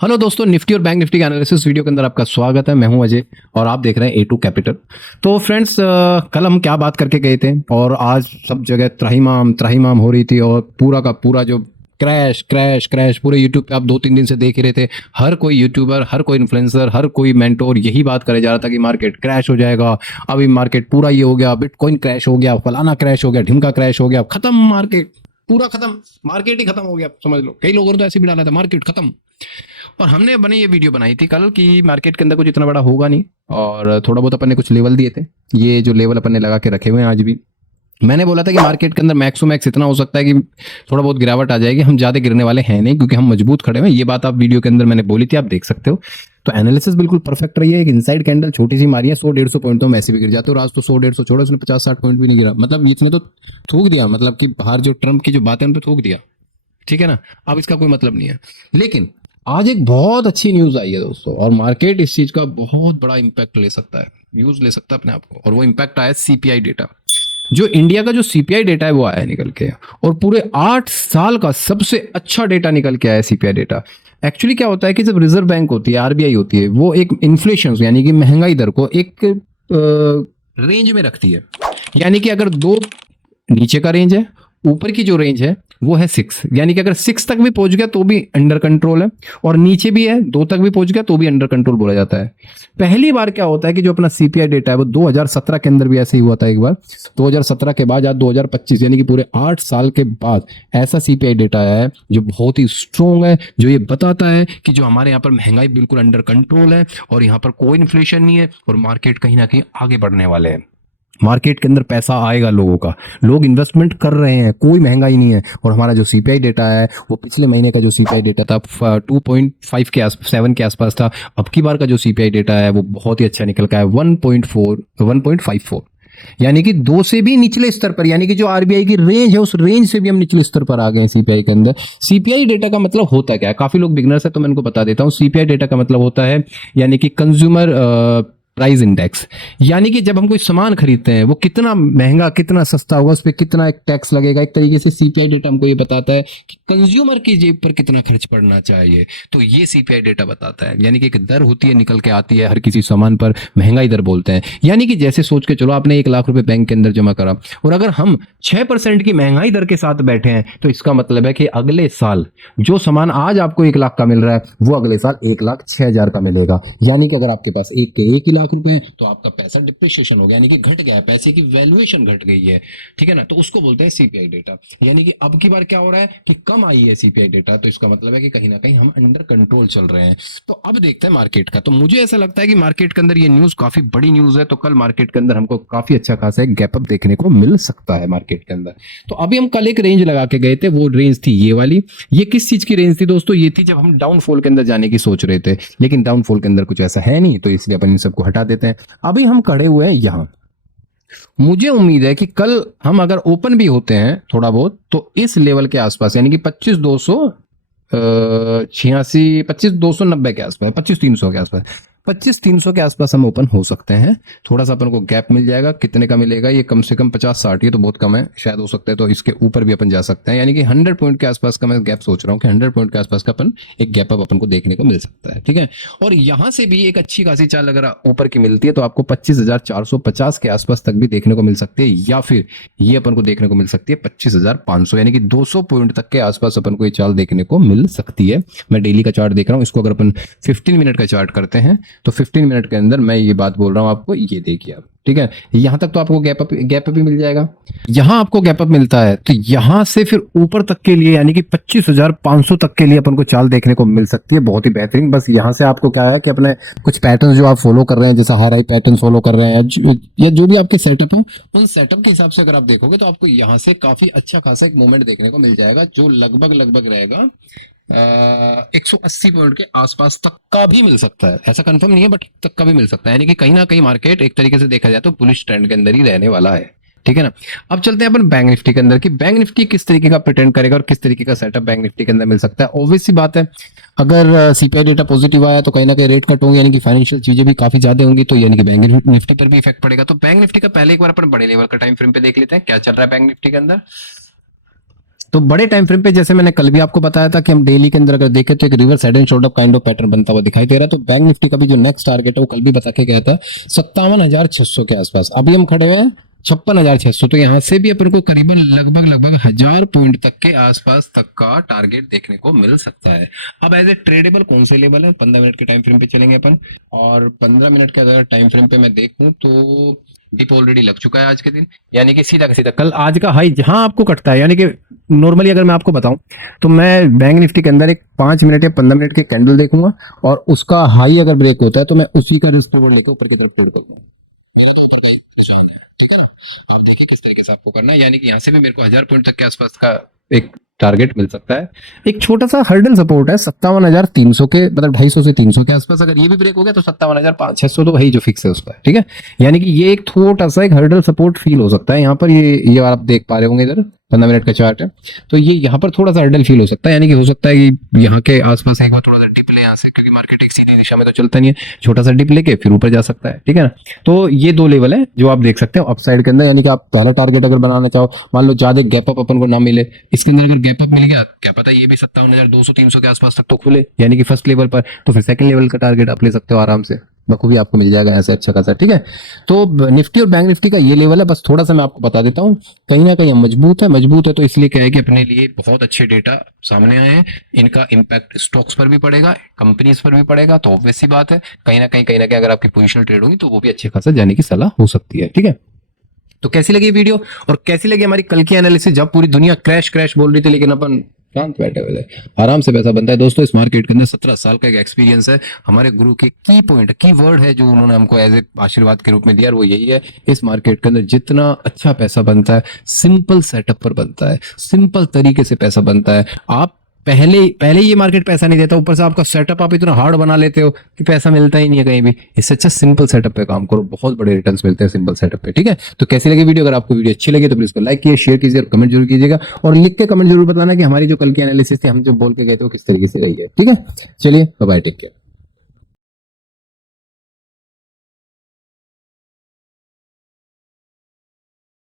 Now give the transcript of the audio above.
Hello दोस्तों, Nifty और bank Nifty के एनालिसिस वीडियो के अंदर आपका स्वागत है। मैं हूं अजय और आप देख रहे हैं A2 कैपिटल। तो फ्रेंड्स, कल हम क्या बात करके गए थे और आज सब जगह त्राहिमाम त्राहिमाम हो रही थी और पूरा का पूरा जो क्रैश क्रैश क्रैश पूरे यूट्यूब पे आप 2-3 दिन से देख ही रहे थे। हर कोई यूट्यूबर, हर कोई इन्फ्लुएंसर, हर कोई मेंटोर यही बात करे जा रहा था कि मार्केट क्रैश हो जाएगा, अभी मार्केट पूरा ये हो गया, बिटकॉइन क्रैश हो गया, फलाना क्रैश हो गया, ढिमका क्रैश हो गया, खत्म मार्केट, पूरा खत्म, मार्केट ही खत्म हो गया समझ लो। कई लोगों ने तो ऐसे भी डाला था मार्केट खत्म। और हमने बनी ये वीडियो बनाई थी कल कि मार्केट के अंदर कुछ इतना बड़ा होगा नहीं और थोड़ा बहुत अपन ने कुछ लेवल दिए थे। ये जो लेवल अपन ने लगा के रखे हुए हैं आज भी, मैंने बोला था कि मार्केट के अंदर मैक्स टू मैक्स इतना हो सकता है कि थोड़ा बहुत गिरावट आ जाएगी, हम ज्यादा गिरने वाले हैं नहीं क्योंकि हम मजबूत खड़े हैं। ये बात आप वीडियो के अंदर मैंने बोली थी, आप देख सकते हो। तो एनालिसिस बिल्कुल परफेक्ट रही है। एक इनसाइड कैंडल छोटी सी मारी है, 100-150 पॉइंट तो ऐसे भी गिर जाते हो। आज तो 100-150 छोड़ा, उसने 50-60 पॉइंट भी नहीं गिरा, मतलब इसने तो थूक दिया, मतलब कि बाहर जो ट्रम्प की जो बात है उन पर थूक दिया, ठीक है ना। अब इसका कोई मतलब नहीं है। लेकिन आज एक बहुत अच्छी न्यूज आई है दोस्तों, और मार्केट इस चीज का बहुत बड़ा इंपैक्ट ले सकता है, यूज ले सकता है अपने आप को। और वो इंपैक्ट आया सीपीआई डेटा। जो इंडिया का जो सीपीआई डेटा है वो आया निकल के, और पूरे 8 साल का सबसे अच्छा डेटा निकल के आया सीपीआई डेटा। एक्चुअली क्या होता है कि जब रिजर्व बैंक होती है, आरबीआई होती है, वो एक इन्फ्लेशन यानी कि महंगाई दर को एक रेंज में रखती है। यानी कि अगर दो नीचे का रेंज है, ऊपर की जो रेंज है वो है 6, यानी कि अगर 6 तक भी पहुंच गया तो भी अंडर कंट्रोल है, और नीचे भी है 2 तक भी पहुंच गया तो भी अंडर कंट्रोल बोला जाता है। पहली बार क्या होता है कि जो अपना सीपीआई डेटा है वो 2017 के अंदर भी ऐसे ही हुआ था एक बार। 2017 के बाद आज 2025 यानी कि पूरे 8 साल के बाद ऐसा सीपीआई डेटा आया है जो बहुत ही स्ट्रॉन्ग है, जो ये बताता है कि जो हमारे यहाँ पर महंगाई बिल्कुल अंडर कंट्रोल है और यहाँ पर कोई इन्फ्लेशन नहीं है और मार्केट कहीं ना कहीं आगे बढ़ने वाले हैं। मार्केट के अंदर पैसा आएगा लोगों का, लोग इन्वेस्टमेंट कर रहे हैं, कोई महंगाई नहीं है। और हमारा जो सीपीआई डेटा है वो पिछले महीने का जो सीपीआई डेटा था 2.5 के 7 के आसपास था। अब की बार का जो सीपीआई डेटा है वो बहुत ही अच्छा निकल का है, 1.54, यानी कि 2 से भी निचले स्तर पर, यानी कि जो आरबीआई की रेंज है उस रेंज से भी हम निचले स्तर पर आ गए हैं सीपीआई के अंदर। सीपीआई डेटा का मतलब होता क्या है, काफी लोग बिगनर्स है तो मैं इनको बता देता हूं। सीपीआई डेटा का मतलब होता है यानी कि कंज्यूमर प्राइस इंडेक्स, यानी कि जब हम कोई सामान खरीदते हैं वो कितना महंगा कितना सस्ता होगा, उस पर कितना एक टैक्स लगेगा। एक तरीके से सीपीआई डेटा हमको ये बताता है कि कंज्यूमर की जेब पर कितना खर्च पड़ना चाहिए, तो ये सीपीआई डेटा बताता है। यानी कि एक दर होती है, निकल के आती है हर किसी सामान पर, महंगाई दर बोलते हैं। यानी कि जैसे सोच के चलो, आपने 1 लाख रुपए बैंक के अंदर जमा करा और अगर हम 6% की महंगाई दर के साथ बैठे हैं तो इसका मतलब है कि अगले साल जो सामान आज आपको 1 लाख का मिल रहा है वो अगले साल 1,06,000 का मिलेगा। यानी कि अगर आपके पास 1 लाख रुपए हैं तो आपका पैसा डिप्रिशिएशन हो गया, यानी कि घट गया है, पैसे की वैल्यूएशन घट गई है, ठीक है ना। तो उसको बोलते हैं सीपीआई डेटा। यानी कि अब की बार क्या हो रहा है कि कम आई है सीपीआई डेटा, तो इसका मतलब है कि कहीं ना कहीं हम अंडर कंट्रोल चल रहे हैं। तो अब देखते हैं मार्केट का। तो मुझे ऐसा लगता है कि मार्केट के अंदर ये न्यूज काफी बड़ी न्यूज है, तो कल मार्केट के अंदर हमको काफी अच्छा खासा एक गैप अप देखने को मिल सकता है मार्केट के अंदर। तो अभी हम कल एक रेंज लगा के गए थे, वो रेंज थी ये वाली। ये किस चीज की रेंज थी दोस्तों? ये थी जब हम डाउनफॉल के अंदर जाने की सोच रहे थे, लेकिन डाउनफॉल के अंदर कुछ ऐसा है नहीं, तो इसलिए अपन इन सबको हटा देते हैं। अभी हम खड़े हुए हैं यहां। मुझे उम्मीद है कि कल हम अगर ओपन भी होते हैं थोड़ा बहुत तो इस लेवल के आसपास, यानी कि 25,286, 25,290 के आसपास, 25,300 के आसपास, 25,300 के आसपास हम ओपन हो सकते हैं। थोड़ा सा अपन को गैप मिल जाएगा, कितने का मिलेगा ये, कम से कम 50-60, ये तो बहुत कम है, शायद हो सकता है तो इसके ऊपर भी अपन जा सकते हैं। यानी कि 100 पॉइंट के आसपास का मैं गैप सोच रहा हूँ कि 100 पॉइंट के आसपास का अपन एक गैप अप अपन को देखने को मिल सकता है, ठीक है। और यहां से भी एक अच्छी खासी चाल अगर ऊपर की मिलती है तो आपको 25,450 के आसपास तक भी देखने को मिल सकती है, या फिर ये अपन को देखने को मिल सकती है 25,500, यानी कि 200 पॉइंट तक के आसपास अपन को ये चाल देखने को मिल सकती है। मैं डेली का चार्ट देख रहा हूं, इसको अगर अपन 15 मिनट का चार्ट करते हैं तो 15 मिनट के अंदर मैं ये बात बोल रहा हूं आपको, ये देखिए आप, ठीक है। यहां तक तो आपको गैप अप भी मिल जाएगा। यहां आपको गैप अप मिलता है तो यहां से फिर ऊपर तक के लिए, यानी कि 25,500 तक के लिए अपन को चाल देखने को मिल सकती है, बहुत ही बेहतरीन। बस यहां से आपको क्या है कि अपने कुछ पैटर्न जो आप फॉलो कर रहे हैं, जैसे हाई राई पैटर्न फॉलो कर रहे हैं या जो भी आपके सेटअप हो, उन सेटअप के हिसाब से अगर आप देखोगे तो आपको यहां से काफी अच्छा खासा एक मूवमेंट देखने को मिल जाएगा, जो लगभग रहेगा 180 पॉइंट के आसपास तक का भी मिल सकता है। ऐसा कंफर्म नहीं है बट तक का भी मिल सकता है। यानी कि कहीं ना कहीं मार्केट एक तरीके से देखा जाए तो बुलिश ट्रेंड के अंदर ही रहने वाला है, ठीक है ना। अब चलते हैं अपन बैंक निफ्टी के अंदर कि बैंक निफ्टी किस तरीके का प्रिटेंड करेगा और किस तरीके का सेटअप बैंक निफ्टी के अंदर मिल सकता है। ऑब्वियस सी बात है, अगर सीपीआई डेटा पॉजिटिव आया तो कहीं ना कहीं रेट कट होंगे, यानी कि फाइनेंशियल चीजें भी काफी ज्यादा होंगी, तो यानी कि बैंक निफ्टी पर भी इफेक्ट पड़ेगा। तो बैंक निफ्टी का पहले एक बार अपन बड़े लेवल का टाइम फ्रेम पे देख लेते हैं क्या चल रहा है बैंक निफ्टी के अंदर। तो बड़े टाइम फ्रेम पे जैसे मैंने कल भी आपको बताया था कि हम डेली के अंदर अगर देखें तो एक reverse head and shoulder kind of pattern बनता हुआ दिखाई दे रहा है। तो बैंक निफ्टी का भी जो नेक्स्ट टारगेट है वो कल भी बता के गया था 57,600 के आसपास। अभी हम खड़े हुए हैं 56,600। तो यहाँ से भी अपन को करीबन लगभग 1000 पॉइंट तक के आसपास तक का टारगेट देखने को मिल सकता है। अब एज ए ट्रेडेबल कौन से लेवल है, 15 मिनट के टाइम फ्रेम पे चलेंगे अपन, और 15 मिनट के अगर टाइम फ्रेम पे मैं देखूं तो डिप ऑलरेडी लग चुका है आज के दिन, यानी कि सीधा का सीधा कल आज का हाई जहां आपको कटता है, यानी कि नॉर्मली अगर मैं आपको बताऊं तो मैं बैंक निफ्टी के अंदर एक 5 मिनट या 15 मिनट के कैंडल देखूंगा और उसका हाई अगर ब्रेक होता है तो मैं उसी का रिस्क रिवॉर्ड लेकर ऊपर की तरफ ट्रेड करूंगा। ठीक है ना, आप देखिए किस तरीके से आपको करना है, यानी कि यहाँ से भी मेरे को 1000 पॉइंट तक के आसपास का एक टारगेट मिल सकता है। एक छोटा सा हर्डल सपोर्ट है 57,300 के, मतलब 250 से 300 के आसपास। अगर ये भी ब्रेक हो गया तो 57,600 तो वही जो फिक्स है उसका, ठीक है। यानी कि ये एक छोटा सा एक हर्डल सपोर्ट फील हो सकता है यहाँ पर। ये आप देख पा रहे होंगे इधर 15 मिनट का चार्ट है, तो ये यहाँ पर थोड़ा सा हर्डल फील हो सकता है, यानी कि हो सकता है कि यहाँ के आसपास एक बार थोड़ा सा डिप ले यहाँ से, क्योंकि मार्केट एक सीधी दिशा में तो चलता नहीं है, छोटा सा डिप लेके फिर ऊपर जा सकता है, ठीक है ना। तो ये दो लेवल है जो आप देख सकते हो अपसाइड के अंदर, यानी कि आप पहला टारगेट अगर बनाना चाहो, मान लो ज्यादा गैप अप अपन को ना मिले, इसके अंदर अगर गैप अप मिल गया क्या पता ये भी 57,200-300 के आसपास तक तो खुले, यानी कि फर्स्ट लेवल पर, तो फिर सेकंड लेवल का टारगेट आप ले सकते हो आराम से, बखूबी आपको मिल जाएगा ऐसे अच्छा खासा, ठीक है। तो निफ्टी और बैंक निफ्टी का ये लेवल है, बस थोड़ा सा मैं आपको बता देता हूँ, कहीं ना कहीं मजबूत है तो इसलिए क्या है कि अपने लिए बहुत अच्छे डेटा सामने आए हैं, इनका इम्पैक्ट स्टॉक्स पर भी पड़ेगा, कंपनीज पर भी पड़ेगा, तो ऑब्वियस सी बात है कहीं ना कहीं अगर आपकी पोजिशनल ट्रेड होगी तो वो भी अच्छे खासा जाने की सलाह हो सकती है, ठीक है। तो कैसी लगी वीडियो और कैसी लगी हमारी कल की एनालिसिस, जब पूरी दुनिया क्रैश क्रैश बोल रही थी लेकिन अपन शांत बैठे हुए थे, आराम से पैसा बनता है दोस्तों। इस मार्केट के अंदर 17 साल का एक एक्सपीरियंस है। हमारे गुरु के की पॉइंट, की वर्ड है जो उन्होंने हमको एज ए आशीर्वाद के रूप में दिया, और वो यही है, इस मार्केट के अंदर जितना अच्छा पैसा बनता है सिंपल सेटअप पर बनता है, सिंपल तरीके से पैसा बनता है। आप पहले ये मार्केट पैसा नहीं देता, ऊपर से आपका सेटअप आप इतना हार्ड बना लेते हो कि पैसा मिलता ही नहीं है कहीं भी। इससे अच्छा सिंपल सेटअप पे काम करो, बहुत बड़े रिटर्न्स मिलते हैं सिंपल सेटअप पे, ठीक है। तो कैसी लगी वीडियो, अगर आपको वीडियो अच्छी लगी तो प्लीज को लाइक कीजिए, शेयर कीजिए और कमेंट जरूर कीजिएगा, और लिख के कमेंट जरूर बताना कि हमारी जो कल की एनालिसिस थी, हम जो बोल के गए थे वो किस तरीके से रही है, ठीक है। चलिए बाय बाय, टेक केयर।